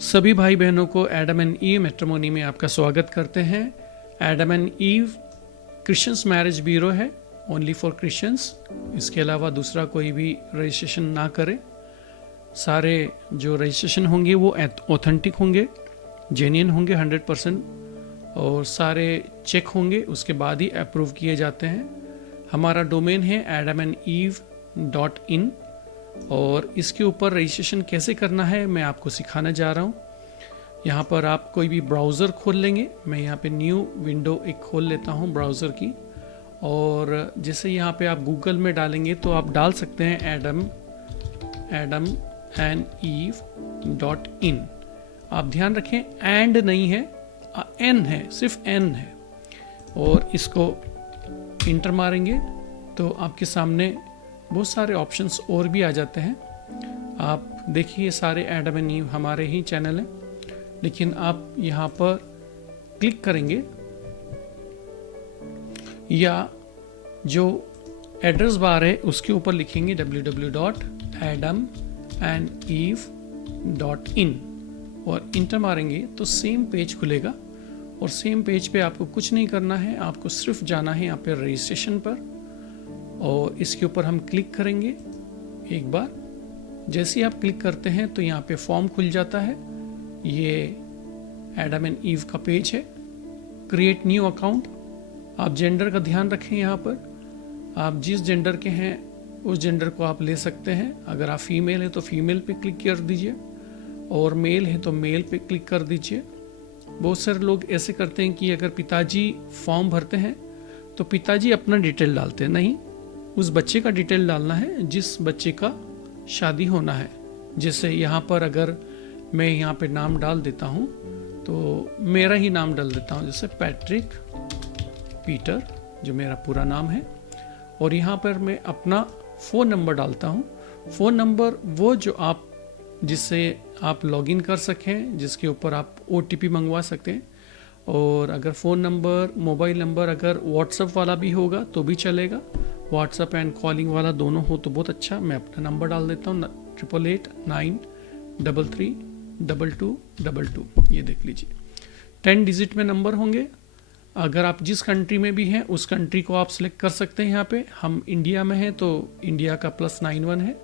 सभी भाई बहनों को एडम एंड ईव मैट्रिमोनी में आपका स्वागत करते हैं। Adam and ewe Christians marriage bureau है, ओनली फॉर क्रिश्चियंस। इसके अलावा दूसरा कोई भी रजिस्ट्रेशन ना करे। सारे जो रजिस्ट्रेशन होंगे वो ऑथेंटिक होंगे, जेन्युइन होंगे 100%, और सारे चेक होंगे, उसके बाद ही अप्रूव किए जाते हैं। हमारा डोमेन है adamandeve.in और इसके ऊपर रजिस्ट्रेशन कैसे करना है मैं आपको सिखाना जा रहा हूँ। यहाँ पर आप कोई भी ब्राउज़र खोल लेंगे। मैं यहाँ पे न्यू विंडो एक खोल लेता हूँ ब्राउज़र की, और जैसे यहाँ पे आप गूगल में डालेंगे तो आप डाल सकते हैं adamandeve.in। आप ध्यान रखें एंड नहीं है, एन है, सिर्फ एन है, और इसको इंटर मारेंगे तो आपके सामने बहुत सारे ऑप्शंस और भी आ जाते हैं। आप देखिए सारे एडम एंड ईव हमारे ही चैनल हैं, लेकिन आप यहाँ पर क्लिक करेंगे या जो एड्रेस बार है उसके ऊपर लिखेंगे www.adamandeve.in और इंटर मारेंगे तो सेम पेज खुलेगा। और सेम पेज पे आपको कुछ नहीं करना है, आपको सिर्फ जाना है यहाँ पे रजिस्ट्रेशन पर, और इसके ऊपर हम क्लिक करेंगे एक बार। जैसे ही आप क्लिक करते हैं तो यहाँ पे फॉर्म खुल जाता है। ये एडम एंड ईव का पेज है। Create new account. आप जेंडर का ध्यान रखें, यहाँ पर आप जिस जेंडर के हैं उस जेंडर को आप ले सकते हैं। अगर आप फीमेल है तो फीमेल पे क्लिक कर दीजिए, और मेल है तो मेल पे क्लिक कर दीजिए। बहुत सारे लोग ऐसे करते हैं कि अगर पिताजी फॉर्म भरते हैं तो पिताजी अपना डिटेल डालते हैं। नहीं, उस बच्चे का डिटेल डालना है जिस बच्चे का शादी होना है। जैसे यहाँ पर अगर मैं यहाँ पे नाम डाल देता हूँ तो मेरा ही नाम डाल देता हूँ, जैसे पैट्रिक पीटर, जो मेरा पूरा नाम है। और यहाँ पर मैं अपना फ़ोन नंबर डालता हूँ। फ़ोन नंबर वो जो आप जिससे आप लॉगिन कर सकें, जिसके ऊपर आप OTP मंगवा सकते हैं। और अगर फ़ोन नंबर, मोबाइल नंबर अगर व्हाट्सएप वाला भी होगा तो भी चलेगा। व्हाट्सएप एंड कॉलिंग वाला दोनों हो तो बहुत अच्छा। मैं अपना नंबर डाल देता हूँ 8889332222। ये देख लीजिए 10 डिजिट में नंबर होंगे। अगर आप जिस कंट्री में भी हैं उस कंट्री को आप सिलेक्ट कर सकते हैं। यहाँ पे हम इंडिया में हैं तो इंडिया का +91 है,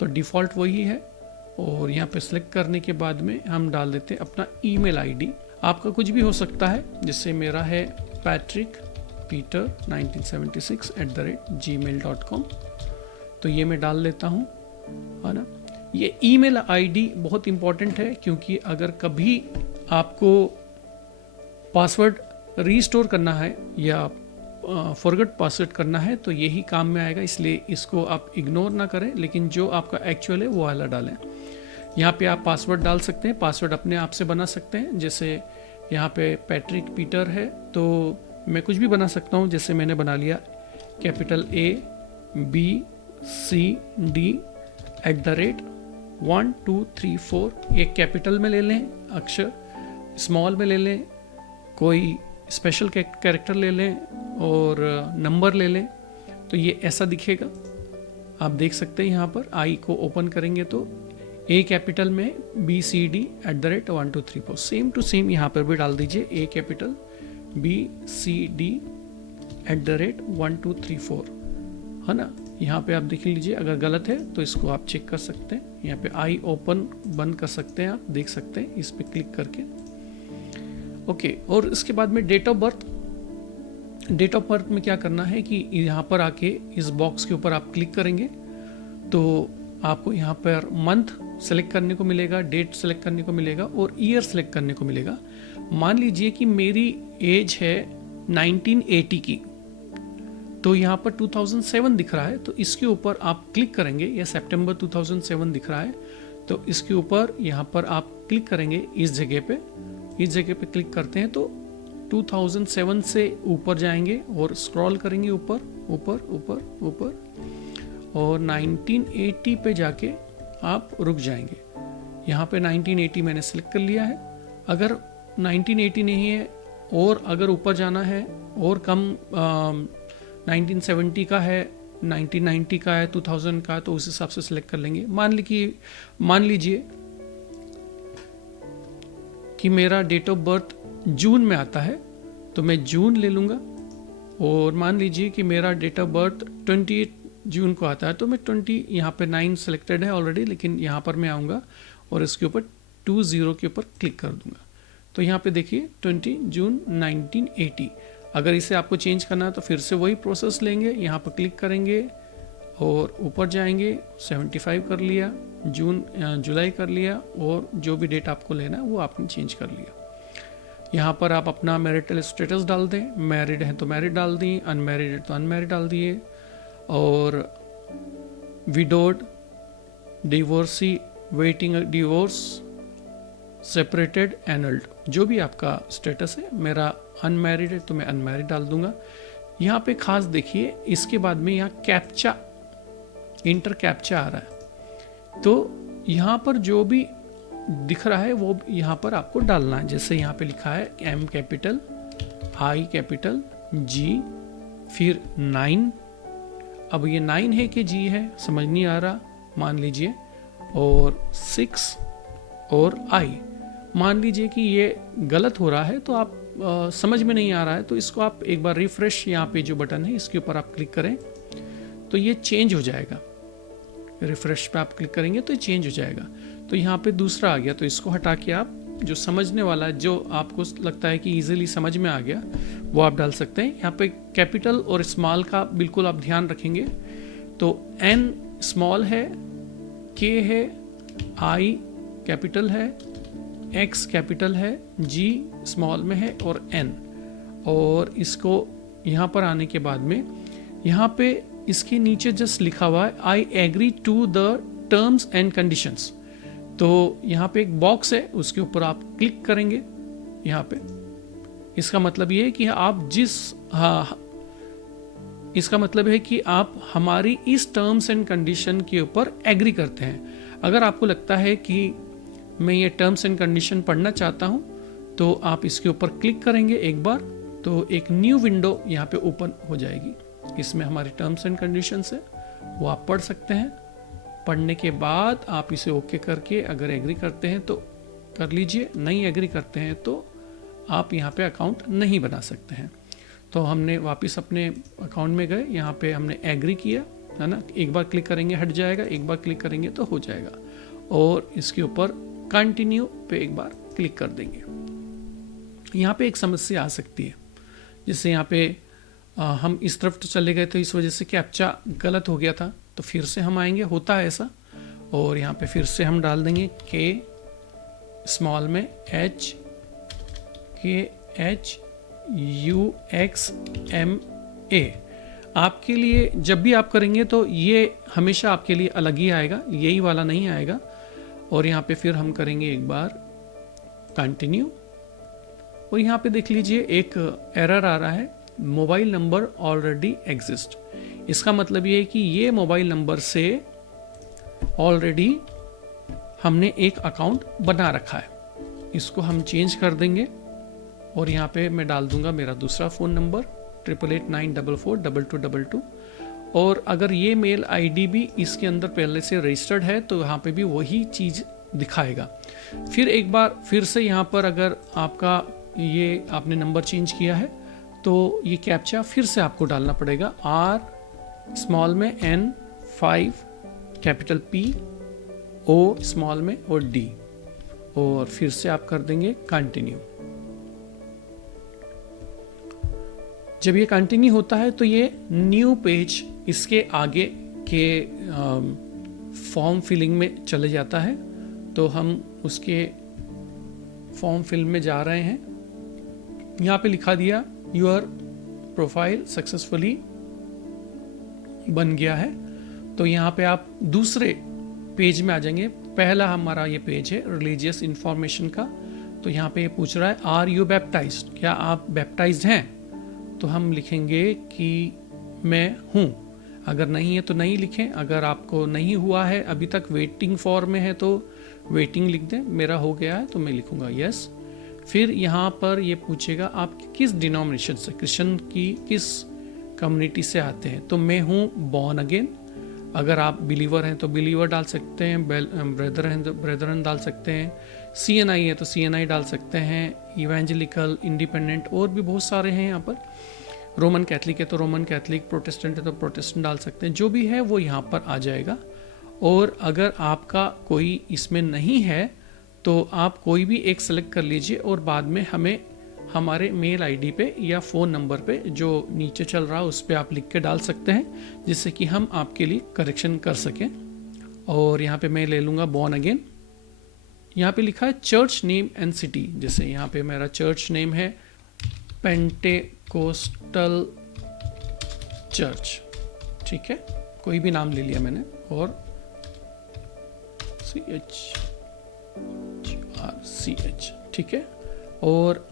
तो डिफ़ॉल्ट वही है। और यहाँ पे सिलेक्ट करने के बाद में हम डाल देते हैं अपना ईमेल आईडी। आपका कुछ भी हो सकता है, जैसे मेरा है patrickpeter1976@gmail.com। तो ये मैं डाल लेता हूँ, है ना। ये ईमेल आईडी बहुत इंपॉर्टेंट है, क्योंकि अगर कभी आपको पासवर्ड रीस्टोर करना है या फॉरगेट पासवर्ड करना है तो यही काम में आएगा। इसलिए इसको आप इग्नोर ना करें, लेकिन जो आपका एक्चुअल है वो वाला डालें। यहाँ पे आप पासवर्ड डाल सकते हैं, पासवर्ड अपने आप से बना सकते हैं। जैसे यहाँ पे पैट्रिक पीटर है तो मैं कुछ भी बना सकता हूँ। जैसे मैंने बना लिया कैपिटल ABCD@1 2 3 4। एक कैपिटल में ले लें अक्षर, स्मॉल में ले लें, कोई स्पेशल कैरेक्टर ले लें, और नंबर ले लें, तो ये ऐसा दिखेगा। आप देख सकते हैं यहाँ पर आई को ओपन करेंगे तो A कैपिटल में BCD@1 2 3 4। सेम टू सेम यहाँ पर भी डाल दीजिए A कैपिटल BCD@1 2 3 4, है ना। यहाँ पे आप देख लीजिए, अगर गलत है तो इसको आप चेक कर सकते हैं। यहाँ पे आई ओपन बंद कर सकते हैं, आप देख सकते हैं इस पे क्लिक करके। ओके, और इसके बाद में date of birth. Date of birth में क्या करना है कि यहाँ पर आके इस बॉक्स के ऊपर आप क्लिक करेंगे तो आपको यहाँ पर मंथ सेलेक्ट करने को मिलेगा, डेट सेलेक्ट करने को मिलेगा, और ईयर सेलेक्ट करने को मिलेगा। मान लीजिए कि मेरी एज है 1980 की, तो यहाँ पर 2007 दिख रहा है, तो इसके ऊपर आप क्लिक करेंगे। या सितंबर 2007 दिख रहा है तो इसके ऊपर यहाँ पर आप क्लिक करेंगे। इस जगह पे क्लिक करते हैं तो 2007 से ऊपर जाएंगे और स्क्रॉल करेंगे ऊपर ऊपर ऊपर ऊपर, और 1980 पे जाके आप रुक जाएंगे। यहाँ पे 1980 मैंने सेलेक्ट कर लिया है। अगर 1980 नहीं है और अगर ऊपर जाना है और कम 1970 का है, 1990 का है, 2000 का, तो उस हिसाब से सिलेक्ट कर लेंगे। मान लीजिए कि मेरा डेट ऑफ बर्थ जून में आता है तो मैं जून ले लूँगा। और मान लीजिए कि मेरा डेट ऑफ बर्थ 28 जून को आता है तो मैं 20, यहाँ पे 9 सेलेक्टेड है ऑलरेडी, लेकिन यहाँ पर मैं आऊँगा और इसके ऊपर 20 के ऊपर क्लिक कर दूँगा। तो यहाँ पे देखिए 20 जून 1980। अगर इसे आपको चेंज करना है तो फिर से वही प्रोसेस लेंगे, यहाँ पर क्लिक करेंगे और ऊपर जाएंगे, 75 कर लिया, जुलाई कर लिया, और जो भी डेट आपको लेना है वो आपने चेंज कर लिया। यहाँ पर आप अपना मैरिटल स्टेटस डाल दें, मैरिड हैं तो मैरिड डाल दी, अनमैरिड है तो अनमैरिड डाल दिए, और widowed, divorcee, waiting divorce, separated, एनल्ड, जो भी आपका स्टेटस है। मेरा अनमैरिड है तो मैं अनमैरिड डाल दूंगा। यहाँ पे खास देखिए, इसके बाद में यहाँ कैप्चा, इंटर कैप्चा आ रहा है, तो यहाँ पर जो भी दिख रहा है वो यहाँ पर आपको डालना है। जैसे यहाँ पे लिखा है M capital, I capital, G, फिर 9। अब ये 9 है कि G है समझ नहीं आ रहा, मान लीजिए, और 6 और I। मान लीजिए कि ये गलत हो रहा है तो आप समझ में नहीं आ रहा है तो इसको आप एक बार रिफ्रेश, यहाँ पे जो बटन है इसके ऊपर आप क्लिक करें तो ये चेंज हो जाएगा। रिफ्रेश पे आप क्लिक करेंगे तो ये चेंज हो जाएगा। तो यहाँ पे दूसरा आ गया, तो इसको हटा के आप जो समझने वाला, जो आपको लगता है कि इजीली समझ में आ गया, वो आप डाल सकते हैं। यहाँ पे कैपिटल और स्मॉल का बिल्कुल आप ध्यान रखेंगे। तो N स्मॉल है, K है, I कैपिटल है, X कैपिटल है, G स्मॉल में है, और N। और इसको यहाँ पर आने के बाद में यहाँ पे इसके नीचे जस्ट लिखा हुआ है I agree to the terms and conditions. तो यहाँ पे एक बॉक्स है, उसके ऊपर आप क्लिक करेंगे। यहाँ पे इसका मतलब ये है कि आप इसका मतलब है कि आप हमारी इस टर्म्स एंड कंडीशन के ऊपर एग्री करते हैं। अगर आपको लगता है कि मैं ये टर्म्स एंड कंडीशन पढ़ना चाहता हूँ तो आप इसके ऊपर क्लिक करेंगे एक बार, तो एक न्यू विंडो यहाँ पे ओपन हो जाएगी। इसमें हमारी टर्म्स एंड कंडीशंस है, वो आप पढ़ सकते हैं। पढ़ने के बाद आप इसे ओके करके अगर एग्री करते हैं तो कर लीजिए, नहीं एग्री करते हैं तो आप यहाँ पे अकाउंट नहीं बना सकते हैं। तो हमने वापस अपने अकाउंट में गए, यहाँ पे हमने एग्री किया है ना, एक बार क्लिक करेंगे हट जाएगा, एक बार क्लिक करेंगे तो हो जाएगा, और इसके ऊपर कंटिन्यू पे एक बार क्लिक कर देंगे। यहाँ पे एक समस्या आ सकती है, जैसे यहाँ पे हम इस तरफ तो चले गए तो इस वजह से कैप्चा गलत हो गया था, तो फिर से हम आएंगे, होता है ऐसा, और यहाँ पे फिर से हम डाल देंगे K स्मॉल में H K H U X M A। आपके लिए जब भी आप करेंगे तो ये हमेशा आपके लिए अलग ही आएगा, यही वाला नहीं आएगा। और यहाँ पे फिर हम करेंगे एक बार कंटिन्यू, और यहाँ पे देख लीजिए एक एरर आ रहा है, मोबाइल नंबर ऑलरेडी एग्जिस्ट। इसका मतलब ये है कि ये मोबाइल नंबर से ऑलरेडी हमने एक अकाउंट बना रखा है। इसको हम चेंज कर देंगे, और यहाँ पे मैं डाल दूंगा मेरा दूसरा फ़ोन नंबर 8889442222। और अगर ये मेल आईडी भी इसके अंदर पहले से रजिस्टर्ड है तो यहाँ पे भी वही चीज़ दिखाएगा। फिर एक बार फिर से यहाँ पर अगर आपका ये आपने नंबर चेंज किया है तो ये कैप्चा फिर से आपको डालना पड़ेगा, R स्मॉल में N 5 capital P O small में और D, और फिर से आप कर देंगे कंटिन्यू। जब ये कंटिन्यू होता है तो ये न्यू पेज इसके आगे के फॉर्म फिलिंग में चले जाता है। तो हम उसके फॉर्म फिल में जा रहे हैं। यहाँ पे लिखा दिया योर प्रोफाइल सक्सेसफुली बन गया है। तो यहाँ पे आप दूसरे पेज में आ जाएंगे। पहला हमारा ये पेज है रिलीजियस इंफॉर्मेशन का। तो यहाँ पे ये पूछ रहा है आर यू बैप्टाइज्ड, क्या आप बैप्टाइज्ड हैं? तो हम लिखेंगे कि मैं हूँ। अगर नहीं है तो नहीं लिखें। अगर आपको नहीं हुआ है अभी तक, वेटिंग फॉर में है तो वेटिंग लिख दें। मेरा हो गया है तो मैं लिखूंगा यस। फिर यहाँ पर ये पूछेगा आप किस डिनोमिनेशन से, क्रिश्चियन की किस कम्युनिटी से आते हैं। तो मैं हूँ बॉर्न अगेन। अगर आप बिलीवर हैं तो बिलीवर डाल सकते हैं, ब्रेदर हैं तो ब्रेदरन डाल सकते हैं। CNI है तो CNI डाल सकते हैं, इवेंजेलिकल, इंडिपेंडेंट, और भी बहुत सारे हैं यहाँ पर। रोमन कैथलिक है तो रोमन कैथलिक, प्रोटेस्टेंट है तो प्रोटेस्टेंट डाल सकते हैं, जो भी है वो यहाँ पर आ जाएगा। और अगर आपका कोई इसमें नहीं है तो आप कोई भी एक सेलेक्ट कर लीजिए और बाद में हमें हमारे मेल आईडी पे या फ़ोन नंबर पे जो नीचे चल रहा है उस पर आप लिख के डाल सकते हैं, जिससे कि हम आपके लिए करेक्शन कर सकें। और यहाँ पे मैं ले लूँगा बॉर्न अगेन। यहाँ पे लिखा है चर्च नेम एंड सिटी, जैसे यहाँ पे मेरा चर्च नेम है पेंटेकोस्टल चर्च, ठीक है, कोई भी नाम ले लिया मैंने, और CHRCH, ठीक है। और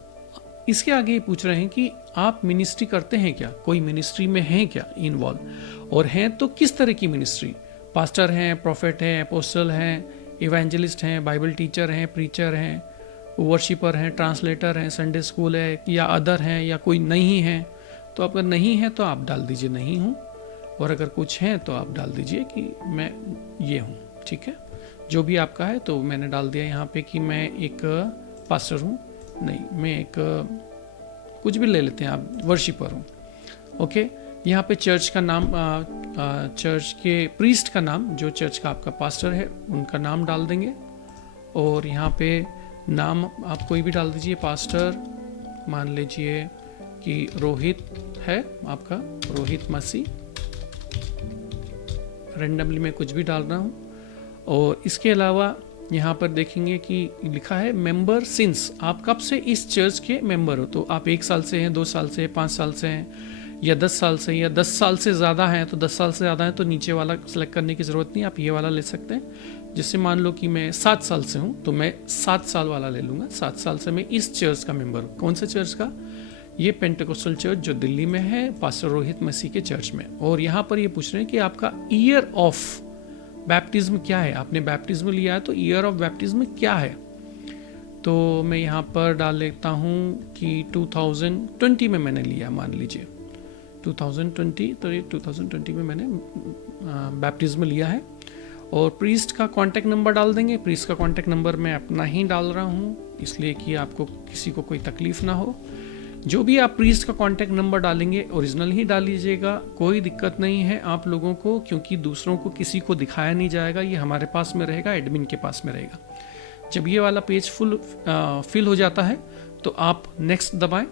इसके आगे पूछ रहे हैं कि आप मिनिस्ट्री करते हैं क्या, कोई मिनिस्ट्री में हैं क्या इन्वॉल्व, और हैं तो किस तरह की मिनिस्ट्री, पास्टर हैं, प्रोफेट हैं, अपोस्टल हैं, इवेंजलिस्ट हैं, बाइबल टीचर हैं, प्रीचर हैं, वर्शिपर हैं, ट्रांसलेटर हैं, संडे स्कूल है, या अदर हैं, या कोई नहीं है। तो अगर नहीं है तो आप डाल दीजिए नहीं हूँ, और अगर कुछ है तो आप डाल दीजिए कि मैं ये हूँ, ठीक है। जो भी आपका है, तो मैंने डाल दिया यहाँ पे कि मैं एक पास्टर हूँ, नहीं मैं एक कुछ भी ले लेते हैं आप, वर्शिपर हूँ, ओके। यहाँ पे चर्च का नाम, चर्च के प्रीस्ट का नाम, जो चर्च का आपका पास्टर है उनका नाम डाल देंगे। और यहाँ पे नाम आप कोई भी डाल दीजिए, पास्टर मान लीजिए कि रोहित है आपका, रोहित मसीह, रेंडमली मैं कुछ भी डाल रहा हूँ। और इसके अलावा यहाँ पर देखेंगे कि लिखा है मेंबर सिंस, आप कब से इस चर्च के मेंबर हो, तो आप 1 साल से हैं, 2 साल से, 5 साल से हैं, या 10 साल से, या 10 साल से ज़्यादा हैं। तो 10 साल से ज़्यादा है तो नीचे वाला सेलेक्ट करने की ज़रूरत नहीं, आप ये वाला ले सकते हैं। जैसे मान लो कि मैं 7 साल से हूँ तो मैं 7 साल वाला ले लूँगा, 7 साल से मैं इस चर्च का मेंबर हूँ। कौन से चर्च का, ये पेंटेकोस्टल चर्च जो दिल्ली में है, पास्टर रोहित मसीह के चर्च में। और यहाँ पर ये पूछ रहे हैं कि आपका ईयर ऑफ बैप्टिज्म क्या है, आपने बैप्टिज्म लिया है तो ईयर ऑफ बैप्टिज्म क्या है। तो मैं यहाँ पर डाल लेता हूँ कि 2020 में मैंने लिया, मान लीजिए 2020, तो ये 2020 में मैंने बैप्टिज्म लिया है। और प्रीस्ट का कॉन्टैक्ट नंबर डाल देंगे। प्रीस्ट का कॉन्टैक्ट नंबर मैं अपना ही डाल रहा हूँ, इसलिए कि आपको किसी को कोई तकलीफ ना हो। जो भी आप प्रीस्ट का कॉन्टैक्ट नंबर डालेंगे ओरिजिनल ही डाल लीजिएगा, कोई दिक्कत नहीं है आप लोगों को, क्योंकि दूसरों को किसी को दिखाया नहीं जाएगा, ये हमारे पास में रहेगा, एडमिन के पास में रहेगा। जब ये वाला पेज फिल हो जाता है तो आप नेक्स्ट दबाएं।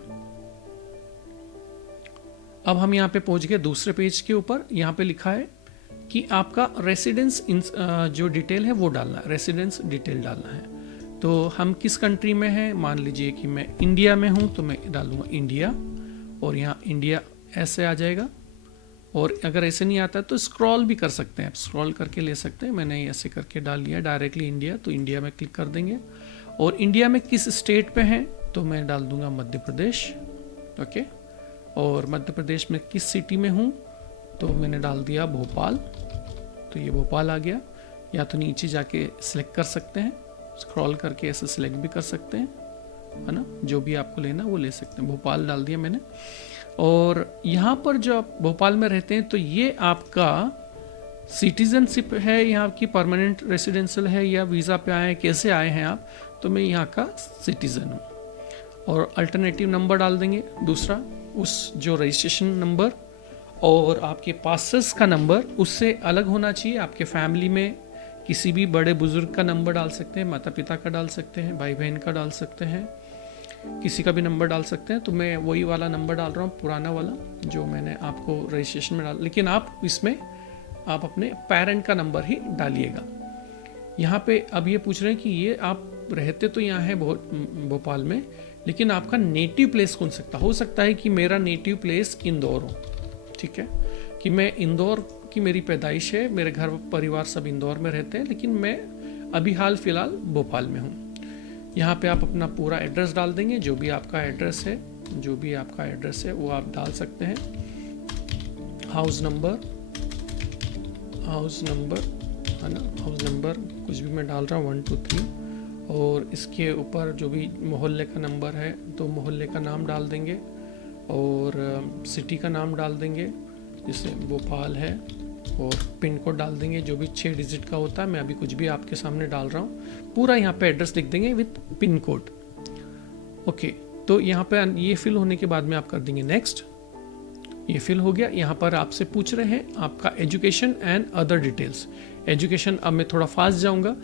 अब हम यहाँ पे पहुंच गए दूसरे पेज के ऊपर। यहाँ पे लिखा है कि आपका रेसिडेंस जो डिटेल है वो डालना है, रेसिडेंस डिटेल डालना है। तो हम किस कंट्री में हैं, मान लीजिए कि मैं इंडिया में हूँ तो मैं डालूंगा इंडिया, और यहाँ इंडिया ऐसे आ जाएगा। और अगर ऐसे नहीं आता तो स्क्रॉल भी कर सकते हैं, आप स्क्रॉल करके ले सकते हैं। मैंने ऐसे करके डाल लिया डायरेक्टली इंडिया, तो इंडिया में क्लिक कर देंगे। और इंडिया में किस स्टेट पे हैं, तो मैं डाल दूंगा मध्य प्रदेश, ओके। और मध्य प्रदेश में किस सिटी में हूँ, तो मैंने डाल दिया भोपाल, तो ये भोपाल आ गया। या तो नीचे जाके सिलेक्ट कर सकते हैं, स्क्रॉल करके ऐसे सिलेक्ट भी कर सकते हैं, है ना, जो भी आपको लेना वो ले सकते हैं। भोपाल डाल दिया मैंने। और यहाँ पर जो आप भोपाल में रहते हैं तो ये आपका सिटीजनशिप है, यहाँ की परमानेंट रेसिडेंशियल है या वीज़ा पे आए हैं, कैसे आए हैं आप, तो मैं यहाँ का सिटीज़न हूँ। और अल्टरनेटिव नंबर डाल देंगे दूसरा, उस जो रजिस्ट्रेशन नंबर और आपके पासर्स का नंबर उससे अलग होना चाहिए। आपके फैमिली में किसी भी बड़े बुजुर्ग का नंबर डाल सकते हैं, माता पिता का डाल सकते हैं, भाई बहन का डाल सकते हैं, किसी का भी नंबर डाल सकते हैं। तो मैं वही वाला नंबर डाल रहा हूँ, पुराना वाला जो मैंने आपको रजिस्ट्रेशन में डाला, लेकिन आप इसमें आप अपने पेरेंट का नंबर ही डालिएगा। यहाँ पे अब ये पूछ रहे हैं कि ये आप रहते तो यहाँ है भोपाल में, लेकिन आपका नेटिव प्लेस कौन हो सकता है कि मेरा नेटिव प्लेस इंदौर हो, ठीक है, कि मैं इंदौर की मेरी पैदाइश है, मेरे घर परिवार सब इंदौर में रहते हैं, लेकिन मैं अभी हाल फिलहाल भोपाल में हूँ। यहाँ पे आप अपना पूरा एड्रेस डाल देंगे, जो भी आपका एड्रेस है, जो भी आपका एड्रेस है वो आप डाल सकते हैं। हाउस नंबर है ना, हाउस नंबर कुछ भी मैं डाल रहा हूँ 1 2 3, और इसके ऊपर जो भी मोहल्ले का नंबर है तो मोहल्ले का नाम डाल देंगे, और सिटी का नाम डाल देंगे, जैसे भोपाल है और पिन कोड डाल देंगे जो भी 6 डिजिट का होता है। मैं अभी कुछ भी आपके सामने डाल रहा हूँ, पूरा यहाँ पे एड्रेस लिख देंगे विथ पिन कोड। ओके, तो यहाँ पे ये फिल होने के बाद में आप कर देंगे नेक्स्ट। ये फिल हो गया। यहाँ पर आपसे पूछ रहे हैं आपका education and other details. Education, अब मैं थोड़ा फास्ट जाऊँगा।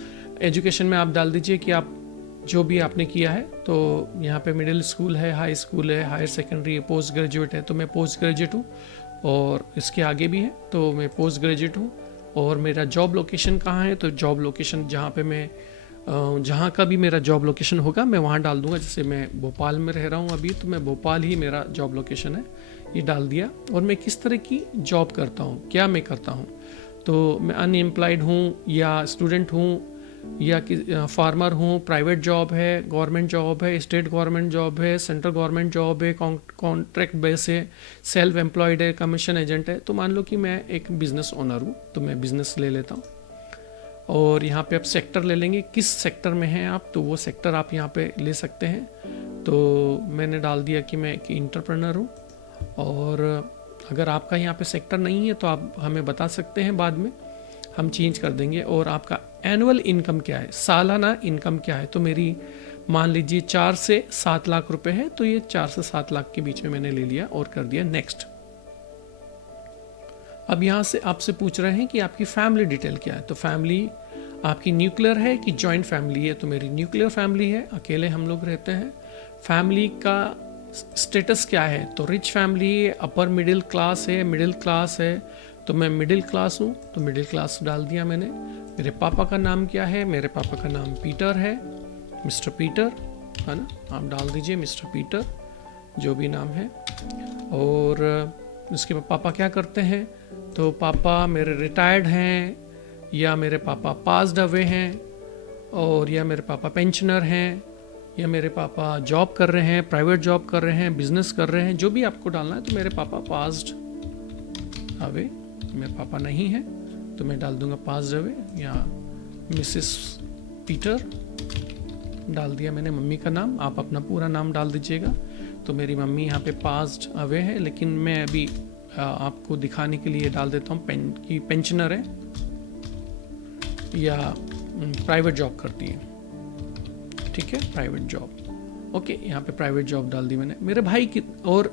एजुकेशन में आप डाल दीजिए कि आप जो भी आपने किया है, तो यहाँ पे मिडिल स्कूल है, हाई स्कूल है, हायर सेकेंडरी है, पोस्ट ग्रेजुएट है, तो मैं पोस्ट ग्रेजुएट हूँ। और इसके आगे भी है तो मैं पोस्ट ग्रेजुएट हूँ। और मेरा जॉब लोकेशन कहाँ है, तो जॉब लोकेशन जहाँ पे मैं जहाँ का भी मेरा जॉब लोकेशन होगा मैं वहाँ डाल दूँगा। जैसे मैं भोपाल में रह रहा हूँ अभी, तो मैं भोपाल ही मेरा जॉब लोकेशन है, ये डाल दिया। और मैं किस तरह की जॉब करता हूँ, क्या मैं करता हूँ, तो मैं अनएम्प्लॉयड हूँ या स्टूडेंट हूँ या कि फार्मर हूँ, प्राइवेट जॉब है, गवर्नमेंट जॉब है, स्टेट गवर्नमेंट जॉब है, सेंट्रल गवर्नमेंट जॉब है, कॉन्ट्रैक्ट बेस है, सेल्फ एम्प्लॉयड है, कमीशन एजेंट है। तो मान लो कि मैं एक बिजनेस ओनर हूँ, तो मैं बिजनेस ले लेता हूँ। और यहाँ पे आप सेक्टर ले लेंगे, किस सेक्टर में हैं आप, तो वो सेक्टर आप यहाँ पे ले सकते हैं। तो मैंने डाल दिया कि मैं एक इंटरप्रेनर हूँ। और अगर आपका यहाँ पे सेक्टर नहीं है तो आप हमें बता सकते हैं, बाद में हम चेंज कर देंगे। और आपका एनुअल इनकम क्या है, सालाना इनकम क्या है, तो मेरी मान लीजिए 4 से 7 लाख रुपए है, तो ये 4 से 7 लाख के बीच में मैंने ले लिया और कर दिया नेक्स्ट। अब यहाँ से आपसे पूछ रहे हैं कि आपकी फैमिली डिटेल क्या है, तो फैमिली आपकी न्यूक्लियर है कि जॉइंट फैमिली है, तो मेरी न्यूक्लियर फैमिली है, अकेले हम लोग रहते हैं। फैमिली का स्टेटस क्या है, तो रिच फैमिली है, अपर मिडिल क्लास है, मिडिल क्लास है, तो मैं मिडिल क्लास हूँ, तो मिडिल क्लास डाल दिया मैंने। मेरे पापा का नाम क्या है, मेरे पापा का नाम पीटर है, मिस्टर पीटर है ना, आप डाल दीजिए मिस्टर पीटर, जो भी नाम है। और उसके बाद पापा क्या करते हैं, तो पापा मेरे रिटायर्ड हैं, या मेरे पापा पास्ड अवे हैं, और या मेरे पापा पेंशनर हैं, या मेरे पापा जॉब कर रहे हैं, प्राइवेट जॉब कर रहे हैं, बिजनेस कर रहे हैं, जो भी आपको डालना है। तो मेरे पापा पास्ड अवे, मेरे पापा नहीं है तो मैं डाल दूंगा पास्ड अवे, या मिसेस पीटर डाल दिया मैंने मम्मी का नाम। आप अपना पूरा नाम डाल दीजिएगा। तो मेरी मम्मी यहाँ पे पास्ड अवे है, लेकिन मैं अभी आपको दिखाने के लिए डाल देता हूँ कि पेंशनर है या प्राइवेट जॉब करती है। ठीक है, प्राइवेट जॉब। ओके, यहाँ पे प्राइवेट जॉब डाल दी मैंने। मेरे भाई की, और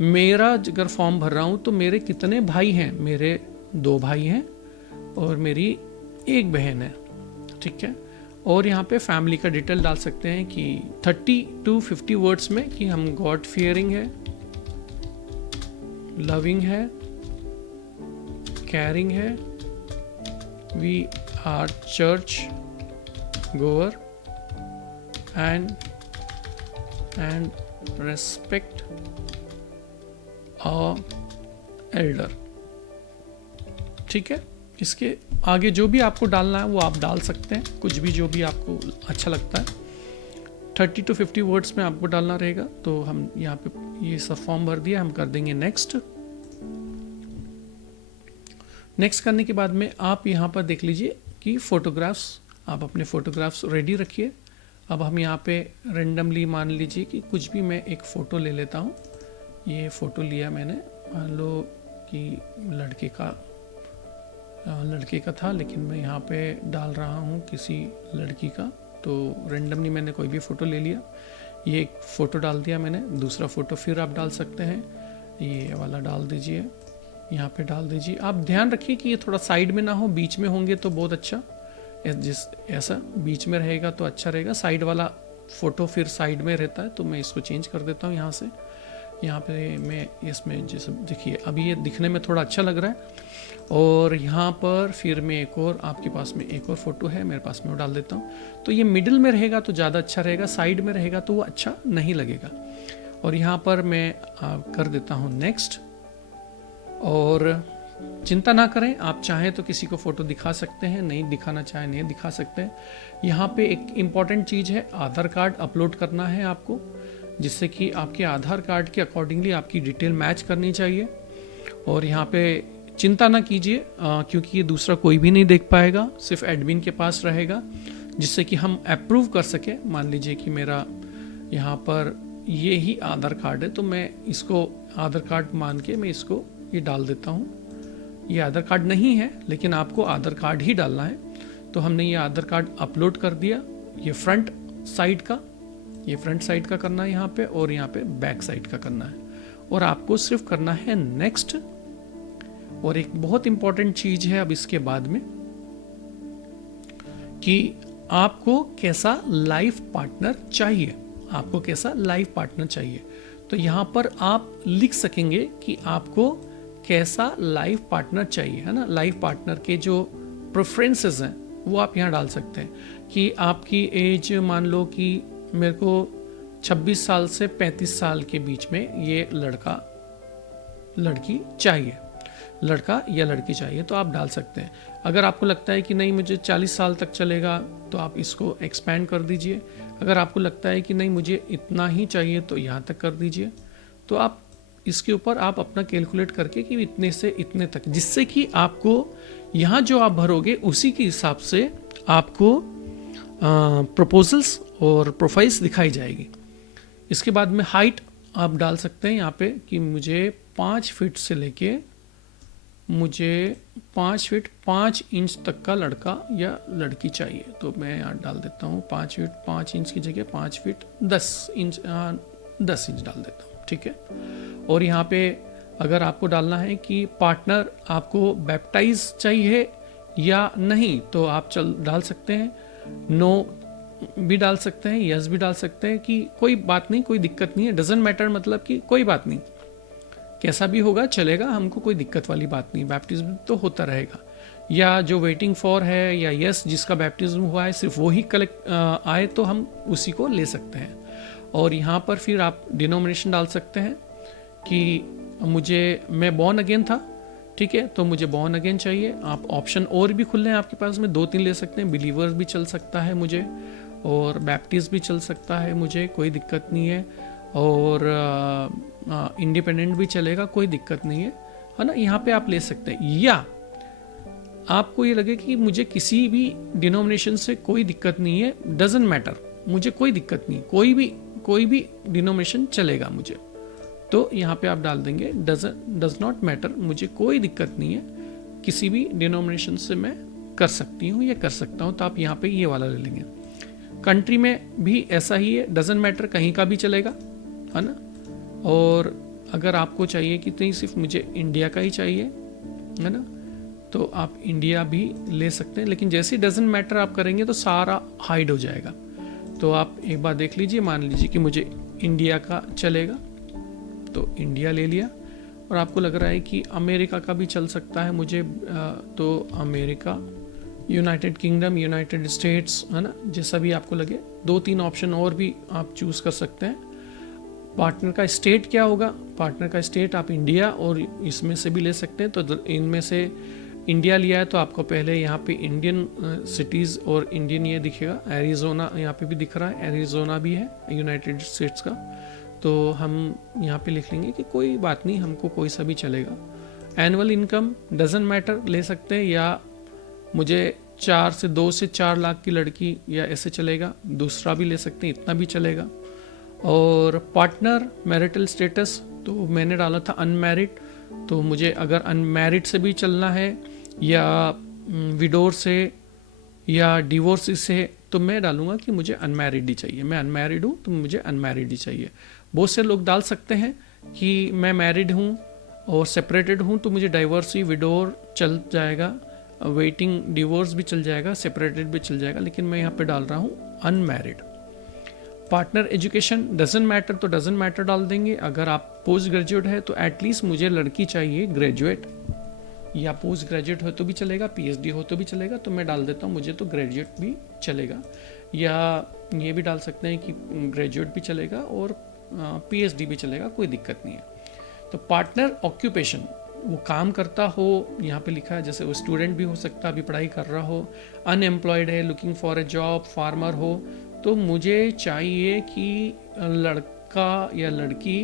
मेरा अगर फॉर्म भर रहा हूँ तो मेरे कितने भाई हैं, मेरे 2 भाई हैं और मेरी 1 बहन है। ठीक है, और यहाँ पे फैमिली का डिटेल डाल सकते हैं कि 30 to 50 वर्ड्स में कि हम गॉड फियरिंग है, लविंग है, कैरिंग है, we are church goer and respect elder. ठीक है, इसके आगे जो भी आपको डालना है वो आप डाल सकते हैं, कुछ भी जो भी आपको अच्छा लगता है। 30 to 50 वर्ड्स में आपको डालना रहेगा। तो हम यहाँ पे ये सब फॉर्म भर दिया, हम कर देंगे नेक्स्ट। नेक्स्ट करने के बाद में आप यहाँ पर देख लीजिए कि फोटोग्राफ्स, आप अपने फोटोग्राफ्स रेडी रखिए। अब हम यहाँ पे रेंडमली मान लीजिए कि कुछ भी मैं एक फ़ोटो ले लेता हूँ। ये फ़ोटो लिया मैंने, मान लो कि लड़के का था, लेकिन मैं यहाँ पे डाल रहा हूँ किसी लड़की का। तो रेंडमली मैंने कोई भी फ़ोटो ले लिया, ये एक फ़ोटो डाल दिया मैंने। दूसरा फ़ोटो फिर आप डाल सकते हैं, ये वाला डाल दीजिए, यहाँ पे डाल दीजिए। आप ध्यान रखिए कि ये थोड़ा साइड में ना हो, बीच में होंगे तो बहुत अच्छा। ऐसा बीच में रहेगा तो अच्छा रहेगा। साइड वाला फ़ोटो फिर साइड में रहता है, तो मैं इसको चेंज कर देता हूँ यहाँ से। यहाँ पे मैं इसमें जैसे देखिए अभी ये दिखने में थोड़ा अच्छा लग रहा है। और यहाँ पर फिर मैं एक और, आपके पास में एक और फ़ोटो है, मेरे पास में वो डाल देता हूँ। तो ये मिडिल में रहेगा तो ज़्यादा अच्छा रहेगा, साइड में रहेगा तो वो अच्छा नहीं लगेगा। और यहाँ पर मैं कर देता हूँ नेक्स्ट। और चिंता ना करें, आप चाहें तो किसी को फ़ोटो दिखा सकते हैं, नहीं दिखाना चाहें नहीं दिखा सकते हैं। यहाँ पे एक इम्पॉर्टेंट चीज़ है, आधार कार्ड अपलोड करना है आपको, जिससे कि आपके आधार कार्ड के अकॉर्डिंगली आपकी डिटेल मैच करनी चाहिए। और यहाँ पे चिंता ना कीजिए, क्योंकि ये दूसरा कोई भी नहीं देख पाएगा, सिर्फ एडमिन के पास रहेगा, जिससे कि हम अप्रूव कर सके। मान लीजिए कि मेरा यहाँ पर ये ही आधार कार्ड है, तो मैं इसको आधार कार्ड मान के मैं इसको ये डाल देता हूँ। ये आधार कार्ड नहीं है, लेकिन आपको आधार कार्ड ही डालना है। तो हमने ये आधार कार्ड अपलोड कर दिया। ये फ्रंट साइड का करना है यहाँ पे, और यहाँ पे बैक साइड का करना है, और आपको सिर्फ करना है नेक्स्ट। और एक बहुत इंपॉर्टेंट चीज है अब इसके बाद में, कि आपको कैसा लाइफ पार्टनर चाहिए, आपको कैसा लाइफ पार्टनर चाहिए। तो यहाँ पर आप लिख सकेंगे कि आपको कैसा लाइफ पार्टनर चाहिए, है ना। लाइफ पार्टनर के जो प्रेफरेंसेस हैं वो आप यहाँ डाल सकते हैं कि आपकी एज मान लो कि मेरे को 26 साल से 35 साल के बीच में ये लड़का लड़की चाहिए, लड़का या लड़की चाहिए, तो आप डाल सकते हैं। अगर आपको लगता है कि नहीं मुझे 40 साल तक चलेगा, तो आप इसको एक्सपेंड कर दीजिए। अगर आपको लगता है कि नहीं मुझे इतना ही चाहिए, तो यहाँ तक कर दीजिए। तो आप इसके ऊपर आप अपना कैलकुलेट करके कि इतने से इतने तक, जिससे कि आपको यहाँ जो आप भरोगे उसी के हिसाब से आपको प्रपोजल्स और प्रोफाइल्स दिखाई जाएगी। इसके बाद में हाइट आप डाल सकते हैं यहाँ पे कि मुझे 5 फीट से लेके मुझे 5 फीट 5 इंच तक का लड़का या लड़की चाहिए। तो मैं यहाँ डाल देता हूँ 5 फीट 5 इंच की जगह 5 फीट 10 इंच 10 इंच डाल देता हूँ, ठीक है। और यहाँ पे अगर आपको डालना है कि पार्टनर आपको बैप्टाइज चाहिए या नहीं, तो आप डाल सकते हैं, नो भी डाल सकते हैं, यस भी डाल सकते हैं कि कोई बात नहीं, कोई दिक्कत नहीं है, डजंट मैटर, मतलब कि कोई बात नहीं, कैसा भी होगा चलेगा, हमको कोई दिक्कत वाली बात नहीं, बैप्टिज्म तो होता रहेगा। या जो वेटिंग फॉर है या यस जिसका बैप्टिज्म हुआ है सिर्फ वो ही कलेक्ट आए तो हम उसी को ले सकते हैं। और यहाँ पर फिर आप डिनोमिनेशन डाल सकते हैं कि मैं बॉर्न अगेन था, ठीक है, तो मुझे बॉर्न अगेन चाहिए। आप ऑप्शन और भी खुले हैं आपके पास में, 2-3 ले सकते हैं। बिलीवर्स भी चल सकता है मुझे, और बैप्टिस्ट भी चल सकता है मुझे, कोई दिक्कत नहीं है। और इंडिपेंडेंट भी चलेगा, कोई दिक्कत नहीं है ना। यहाँ पे आप ले सकते हैं। या आपको ये लगे कि मुझे किसी भी डिनोमिनेशन से कोई दिक्कत नहीं है, डजंट मैटर, मुझे कोई दिक्कत नहीं, कोई भी डिनोमिनेशन चलेगा मुझे, तो यहाँ पे आप डाल देंगे डज नॉट मैटर, मुझे कोई दिक्कत नहीं है, किसी भी डिनोमिनेशन से मैं कर सकती हूँ या कर सकता हूँ। तो आप यहाँ पे ये वाला ले लेंगे। कंट्री में भी ऐसा ही है, डजंट मैटर, कहीं का भी चलेगा, है ना। और अगर आपको चाहिए कि नहीं सिर्फ मुझे इंडिया का ही चाहिए, है ना, तो आप इंडिया भी ले सकते हैं। लेकिन जैसे डजंट मैटर आप करेंगे तो सारा हाइड हो जाएगा। तो आप एक बार देख लीजिए, मान लीजिए कि मुझे इंडिया का चलेगा, तो इंडिया ले लिया। और आपको लग रहा है कि अमेरिका का भी चल सकता है मुझे, तो America, United kingdom, United states, है ना, जैसा भी आपको लगे। 2-3 ऑप्शन और भी आप चूज़ कर सकते हैं। पार्टनर का स्टेट क्या होगा, पार्टनर का स्टेट आप इंडिया और इसमें से भी ले सकते हैं। तो इनमें से इंडिया लिया है तो आपको पहले यहाँ पे इंडियन सिटीज़ और इंडियन ये दिखेगा। एरिज़ोना यहाँ पे भी दिख रहा है, एरिज़ोना भी है यूनाइटेड स्टेट्स का। तो हम यहाँ पे लिख लेंगे कि कोई बात नहीं, हमको कोई सा भी चलेगा। एनुअल इनकम डजंट मैटर ले सकते हैं, या मुझे 2 से 4 लाख की लड़की या ऐसे चलेगा, दूसरा भी ले सकते हैं, इतना भी चलेगा। और पार्टनर मैरिटल स्टेटस तो मैंने डाला था अनमैरिड, तो मुझे अगर अनमैरिड से भी चलना है या विडोर से या डिवोर्स से, तो मैं डालूंगा कि मुझे अनमैरिड ही चाहिए। मैं अनमैरिड हूँ तो मुझे अनमैरिड ही चाहिए। बहुत से लोग डाल सकते हैं कि मैं मैरिड हूँ और सेपरेटेड हूँ तो मुझे डाइवोर्स, विडोर चल जाएगा, वेटिंग डिवोर्स भी चल जाएगा, सेपरेटेड भी चल जाएगा, लेकिन मैं यहाँ पे डाल रहा हूँ unmarried. Partner education doesn't matter, तो डजंट मैटर डाल देंगे। अगर आप पोस्ट ग्रेजुएट है तो एटलीस्ट मुझे लड़की चाहिए ग्रेजुएट, या पोस्ट ग्रेजुएट हो तो भी चलेगा, पीएचडी हो तो भी चलेगा, तो मैं डाल देता हूँ मुझे तो ग्रेजुएट भी चलेगा। या ये भी डाल सकते हैं कि ग्रेजुएट भी चलेगा और पीएचडी भी चलेगा, कोई दिक्कत नहीं है। तो पार्टनर ऑक्यूपेशन, वो काम करता हो, यहाँ पे लिखा है, जैसे वो स्टूडेंट भी हो सकता है, अभी पढ़ाई कर रहा हो, अनएम्प्लॉयड है, looking for a job, farmer हो, तो मुझे चाहिए कि लड़का या लड़की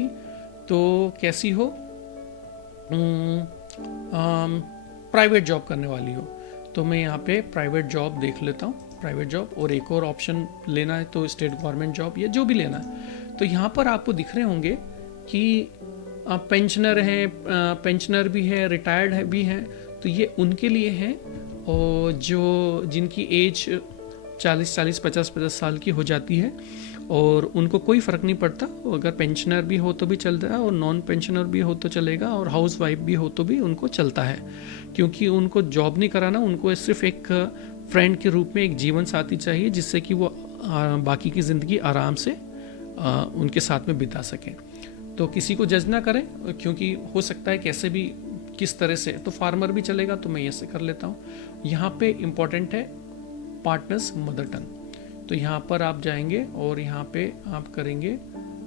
तो कैसी हो, प्राइवेट जॉब करने वाली हो। तो मैं यहाँ पे प्राइवेट जॉब देख लेता हूँ, प्राइवेट जॉब। और एक और ऑप्शन लेना है तो स्टेट गवर्नमेंट जॉब या जो भी लेना है। तो यहाँ पर आपको दिख रहे होंगे कि पेंशनर है, पेंशनर भी है, रिटायर्ड है भी हैं, तो ये उनके लिए है, और जो जिनकी एज 40-50 साल की हो जाती है और उनको कोई फ़र्क नहीं पड़ता, अगर पेंशनर भी हो तो भी चलता है और नॉन पेंशनर भी हो तो चलेगा और हाउस वाइफ भी हो तो भी उनको चलता है, क्योंकि उनको जॉब नहीं कराना, उनको सिर्फ एक फ्रेंड के रूप में एक जीवन साथी चाहिए जिससे कि वो बाकी की ज़िंदगी आराम से उनके साथ में बिता सकें। तो किसी को जज ना करें, क्योंकि हो सकता है कैसे भी किस तरह से, तो फार्मर भी चलेगा, तो मैं ऐसे कर लेता हूँ। यहाँ पे इम्पॉर्टेंट है पार्टनर्स मदर टंग, तो यहाँ पर आप जाएंगे और यहाँ पे आप करेंगे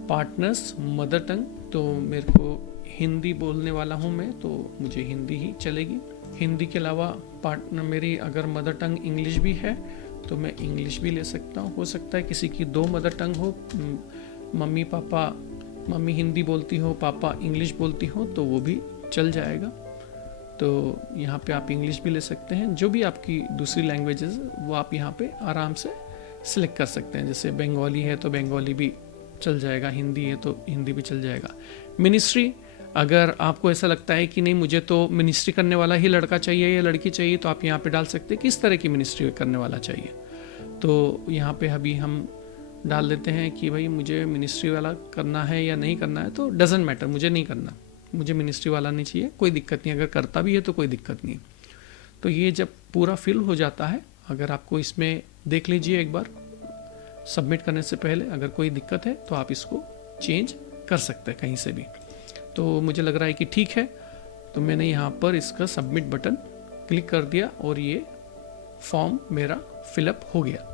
पार्टनर्स मदर टंग। तो मेरे को हिंदी बोलने वाला हूँ मैं, तो मुझे हिंदी ही चलेगी। हिंदी के अलावा पार्टनर मेरी अगर मदर टंग इंग्लिश भी है तो मैं इंग्लिश भी ले सकता हूँ। हो सकता है किसी की 2 मदर टंग हो, मम्मी पापा, मम्मी हिंदी बोलती हो, पापा इंग्लिश बोलती हो, तो वो भी चल जाएगा। तो यहाँ पे आप इंग्लिश भी ले सकते हैं, जो भी आपकी दूसरी लैंग्वेजेस वो आप यहाँ पे आराम से सिलेक्ट कर सकते हैं। जैसे बंगाली है तो बंगाली भी चल जाएगा, हिंदी है तो हिंदी भी चल जाएगा। मिनिस्ट्री, अगर आपको ऐसा लगता है कि नहीं मुझे तो मिनिस्ट्री करने वाला ही लड़का चाहिए या लड़की चाहिए, तो आप यहाँ पे डाल सकते हैं किस तरह की मिनिस्ट्री करने वाला चाहिए। तो यहाँ पे अभी हम डाल देते हैं कि भाई मुझे मिनिस्ट्री वाला करना है या नहीं करना है, तो डजेंट मैटर, मुझे नहीं करना, मुझे मिनिस्ट्री वाला नहीं चाहिए, कोई दिक्कत नहीं, अगर करता भी है तो कोई दिक्कत नहीं। तो ये जब पूरा फिल हो जाता है, अगर आपको इसमें देख लीजिए एक बार सबमिट करने से पहले, अगर कोई दिक्कत है तो आप इसको चेंज कर सकते हैं कहीं से भी। तो मुझे लग रहा है कि ठीक है, तो मैंने यहाँ पर इसका सबमिट बटन क्लिक कर दिया और ये फॉर्म मेरा फिलअप हो गया।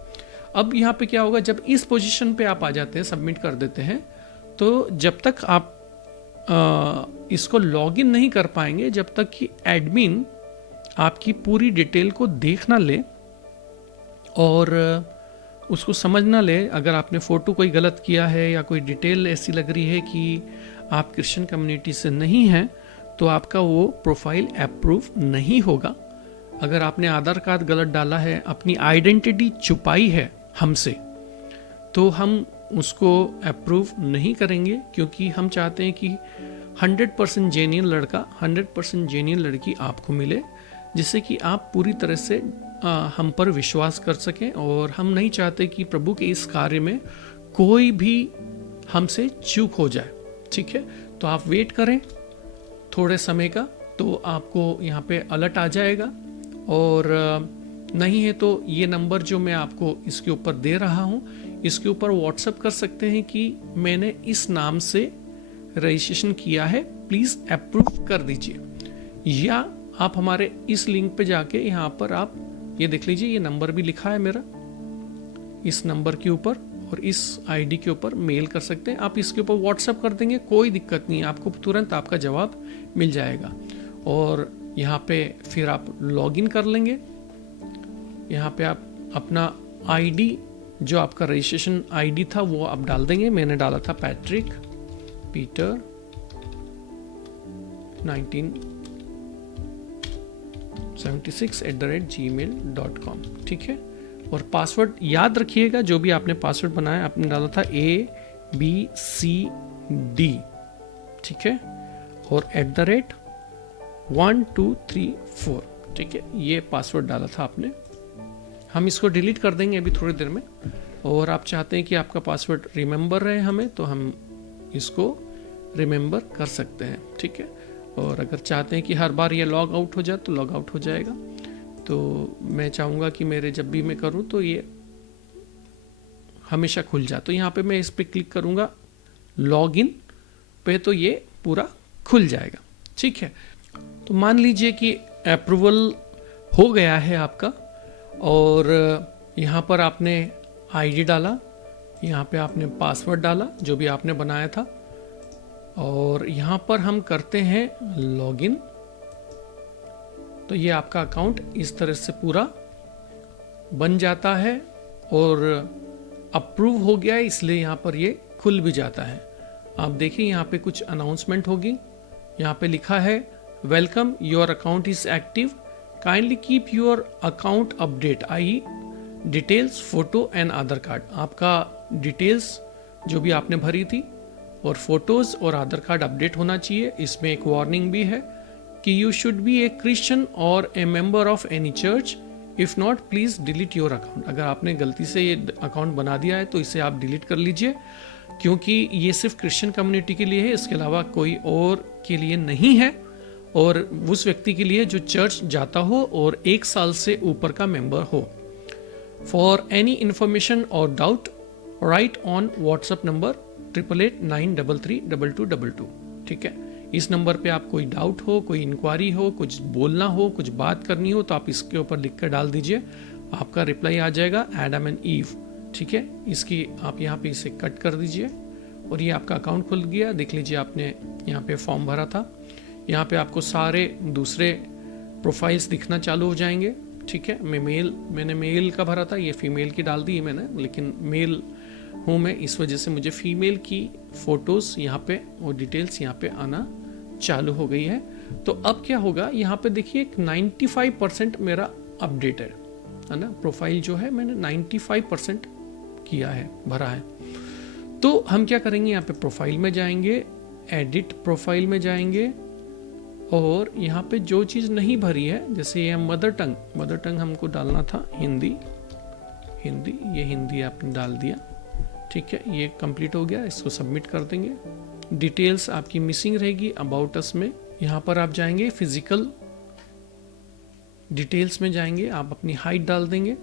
अब यहाँ पे क्या होगा, जब इस पोजीशन पे आप आ जाते हैं, सबमिट कर देते हैं, तो जब तक आप इसको लॉगिन नहीं कर पाएंगे, जब तक कि एडमिन आपकी पूरी डिटेल को देख ना ले और उसको समझ ना ले। अगर आपने फ़ोटो कोई गलत किया है या कोई डिटेल ऐसी लग रही है कि आप क्रिश्चियन कम्युनिटी से नहीं हैं, तो आपका वो प्रोफाइल अप्रूव नहीं होगा। अगर आपने आधार कार्ड गलत डाला है, अपनी आइडेंटिटी छुपाई है हमसे, तो हम उसको अप्रूव नहीं करेंगे, क्योंकि हम चाहते हैं कि 100% जेन्युइन लड़का, 100% जेन्युइन लड़की आपको मिले, जिससे कि आप पूरी तरह से हम पर विश्वास कर सकें। और हम नहीं चाहते कि प्रभु के इस कार्य में कोई भी हमसे चूक हो जाए। ठीक है, तो आप वेट करें थोड़े समय का, तो आपको यहाँ पे अलर्ट आ जाएगा। और नहीं है तो ये नंबर जो मैं आपको इसके ऊपर दे रहा हूँ, इसके ऊपर व्हाट्सएप कर सकते हैं कि मैंने इस नाम से रजिस्ट्रेशन किया है, प्लीज़ अप्रूव कर दीजिए। या आप हमारे इस लिंक पे जाके यहाँ पर आप ये देख लीजिए, ये नंबर भी लिखा है मेरा, इस नंबर के ऊपर और इस आईडी के ऊपर मेल कर सकते हैं। आप इसके ऊपर व्हाट्सएप कर देंगे, कोई दिक्कत नहीं है, आपको तुरंत आपका जवाब मिल जाएगा। और यहाँ पे फिर आप लॉगिन कर लेंगे। यहाँ पे आप अपना आईडी, जो आपका रजिस्ट्रेशन आईडी था, वो आप डाल देंगे। मैंने डाला था पैट्रिक पीटर 1976@gmail.com। ठीक है, और पासवर्ड याद रखिएगा, जो भी आपने पासवर्ड बनाया आपने डाला था ABCD। ठीक है, और @1234। ठीक है, ये पासवर्ड डाला था आपने। हम इसको डिलीट कर देंगे अभी थोड़ी देर में। और आप चाहते हैं कि आपका पासवर्ड रिमेंबर रहे हमें, तो हम इसको रिमेंबर कर सकते हैं। ठीक है, और अगर चाहते हैं कि हर बार ये लॉग आउट हो जाए तो लॉग आउट हो जाएगा। तो मैं चाहूँगा कि मेरे जब भी मैं करूँ तो ये हमेशा खुल जाए। तो यहाँ पे मैं इस पर क्लिक करूँगा लॉगिन पे, तो ये पूरा खुल जाएगा। ठीक है, तो मान लीजिए कि अप्रूवल हो गया है आपका, और यहाँ पर आपने आईडी डाला, यहाँ पे आपने पासवर्ड डाला जो भी आपने बनाया था, और यहाँ पर हम करते हैं लॉगिन। तो ये आपका अकाउंट इस तरह से पूरा बन जाता है और अप्रूव हो गया है, इसलिए यहाँ पर ये खुल भी जाता है। आप देखिए यहाँ पे कुछ अनाउंसमेंट होगी, यहाँ पे लिखा है welcome, your account is active, kindly keep your account update, I details, photo and Aadhaar card. आपका डिटेल्स जो भी आपने भरी थी और फोटोज़ और आधार कार्ड अपडेट होना चाहिए। इसमें एक वार्निंग भी है कि you should be a Christian और a member of any church, if not please delete your account. अगर आपने गलती से ये अकाउंट बना दिया है तो इसे आप डिलीट कर लीजिए, क्योंकि ये सिर्फ क्रिश्चियन कम्युनिटी के लिए है, इसके अलावा कोई और के लिए नहीं है, और उस व्यक्ति के लिए जो चर्च जाता हो और 1 साल से ऊपर का मेंबर हो। फॉर एनी इंफॉर्मेशन और doubt right on WhatsApp number 8889332222। ठीक है, इस नंबर पे आप कोई डाउट हो, कोई इंक्वायरी हो, कुछ बोलना हो, कुछ बात करनी हो, तो आप इसके ऊपर लिख कर डाल दीजिए, आपका रिप्लाई आ जाएगा एडम एंड ईव। ठीक है, इसकी आप यहाँ पे इसे कट कर दीजिए और ये आपका अकाउंट खुल गया। देख लीजिए, आपने यहाँ पे फॉर्म भरा था, यहाँ पे आपको सारे दूसरे प्रोफाइल्स दिखना चालू हो जाएंगे। ठीक है, मैंने मेल का भरा था, ये फीमेल की डाल दी है मैंने, लेकिन मेल हूँ मैं, इस वजह से मुझे फीमेल की फ़ोटोज़ यहाँ पे और डिटेल्स यहाँ पे आना चालू हो गई है। तो अब क्या होगा, यहाँ पे देखिए 95% मेरा अपडेट है ना, प्रोफाइल जो है मैंने 95% किया है, भरा है। तो हम क्या करेंगे, यहाँ पे प्रोफाइल में जाएंगे, एडिट प्रोफाइल में जाएंगे, और यहाँ पे जो चीज़ नहीं भरी है, जैसे ये मदर टंग हमको डालना था हिंदी, ये हिंदी आपने डाल दिया। ठीक है, ये कंप्लीट हो गया, इसको सबमिट कर देंगे। डिटेल्स आपकी मिसिंग रहेगी अबाउट अस में, यहाँ पर आप जाएंगे फिजिकल डिटेल्स में जाएंगे, आप अपनी हाइट डाल देंगे,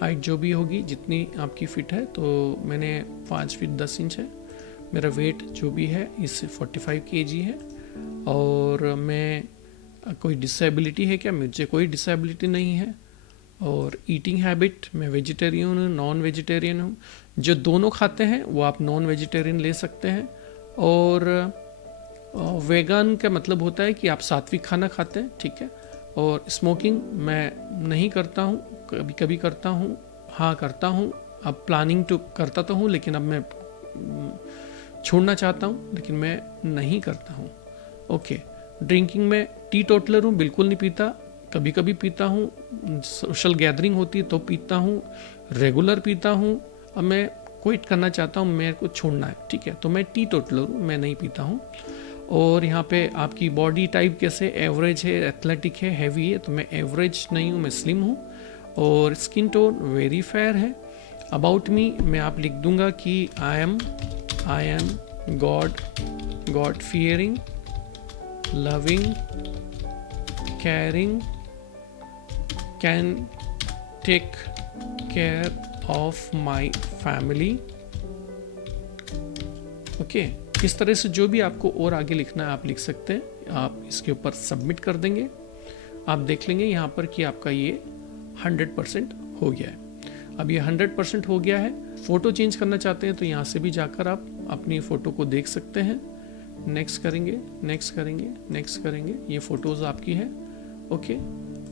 हाइट जो भी होगी जितनी आपकी फिट है। तो मैंने 5 फीट 10 इंच है, मेरा वेट जो भी है इससे 45 kg है, और मैं कोई डिसेबिलिटी है क्या, मुझे कोई डिसेबिलिटी नहीं है। और ईटिंग हैबिट, मैं वेजिटेरियन हूँ, नॉन वेजिटेरियन हूँ। जो दोनों खाते हैं वो आप नॉन वेजिटेरियन ले सकते हैं। और वेगन का मतलब होता है कि आप सात्विक खाना खाते हैं। ठीक है, और स्मोकिंग मैं नहीं करता हूँ, कभी कभी करता हूँ, हाँ करता हूँ, अब प्लानिंग तो करता तो हूँ, लेकिन अब मैं छोड़ना चाहता हूँ, लेकिन मैं नहीं करता हूँ। ओके, ड्रिंकिंग में टी टोटलर हूँ, बिल्कुल नहीं पीता, कभी कभी पीता हूँ, सोशल गैदरिंग होती है तो पीता हूँ, रेगुलर पीता हूँ। अब मैं क्विट करना चाहता हूँ, मेरे को छोड़ना है। ठीक है, तो मैं टी टोटलर हूँ, मैं नहीं पीता हूँ। और यहाँ पे आपकी बॉडी टाइप कैसे, एवरेज है, एथलेटिक है, हैवी है, तो मैं एवरेज नहीं हूँ, मैं स्लिम हूँ। और स्किन टोन वेरी फेयर है। अबाउट मी मैं आप लिख दूंगा कि I am God fearing, loving, caring, can take care of my family। Okay, इस तरह से जो भी आपको और आगे लिखना है आप लिख सकते हैं। आप इसके ऊपर सबमिट कर देंगे, आप देख लेंगे यहाँ पर कि आपका ये 100% हो गया है। अब ये 100% हो गया है। फ़ोटो चेंज करना चाहते हैं तो यहाँ से भी जाकर आप अपनी फ़ोटो को देख सकते हैं। नेक्स्ट करेंगे, नेक्स्ट करेंगे, नेक्स्ट करेंगे, ये फ़ोटोज़ आपकी है। ओके,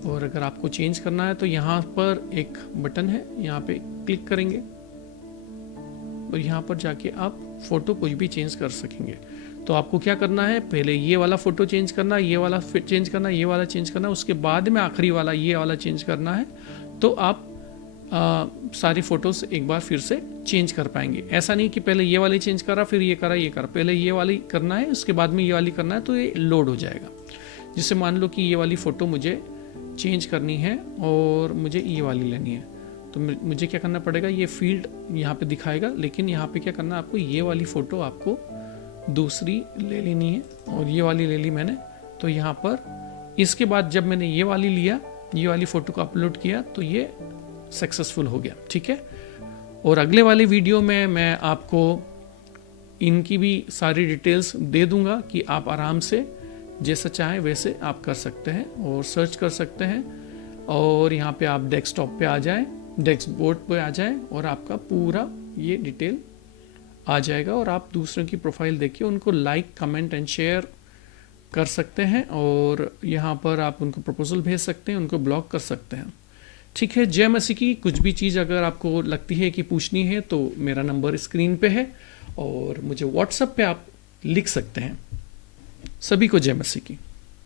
और अगर आपको चेंज करना है तो यहाँ पर एक बटन है, यहाँ पे क्लिक करेंगे और यहाँ पर जाके आप फ़ोटो कुछ भी चेंज कर सकेंगे। तो आपको क्या करना है, पहले ये वाला फ़ोटो चेंज करना, ये वाला चेंज करना, ये वाला चेंज करना, उसके बाद में आखिरी वाला ये वाला चेंज करना है। तो आप सारी फ़ोटोज़ एक बार फिर से चेंज कर पाएंगे। ऐसा नहीं कि पहले ये वाली चेंज करा, फिर ये करा, ये करा, पहले ये वाली करना है, उसके बाद में ये वाली करना है, तो ये लोड हो जाएगा। जिससे मान लो कि ये वाली फ़ोटो मुझे चेंज करनी है और मुझे ये वाली लेनी है, तो मुझे क्या करना पड़ेगा, ये फील्ड यहाँ पे दिखाएगा, लेकिन यहाँ पे क्या करना है, आपको ये वाली फ़ोटो आपको दूसरी ले लेनी है। और ये वाली ले ली मैंने, तो यहाँ पर इसके बाद जब मैंने ये वाली लिया, ये वाली फ़ोटो को अपलोड किया, तो ये सक्सेसफुल हो गया। ठीक है, और अगले वाले वीडियो में मैं आपको इनकी भी सारी डिटेल्स दे दूंगा कि आप आराम से जैसा चाहें वैसे आप कर सकते हैं और सर्च कर सकते हैं। और यहाँ पे आप डेस्कटॉप पे आ जाएं, डेस्कबोर्ड पे आ जाएं, और आपका पूरा ये डिटेल आ जाएगा। और आप दूसरों की प्रोफाइल देखिए, उनको लाइक, कमेंट एंड शेयर कर सकते हैं, और यहाँ पर आप उनको प्रपोजल भेज सकते हैं, उनको ब्लॉक कर सकते हैं। ठीक है, जय मसीह की। कुछ भी चीज़ अगर आपको लगती है कि पूछनी है तो मेरा नंबर स्क्रीन पे है और मुझे व्हाट्सएप पे आप लिख सकते हैं। सभी को जय मसीह की।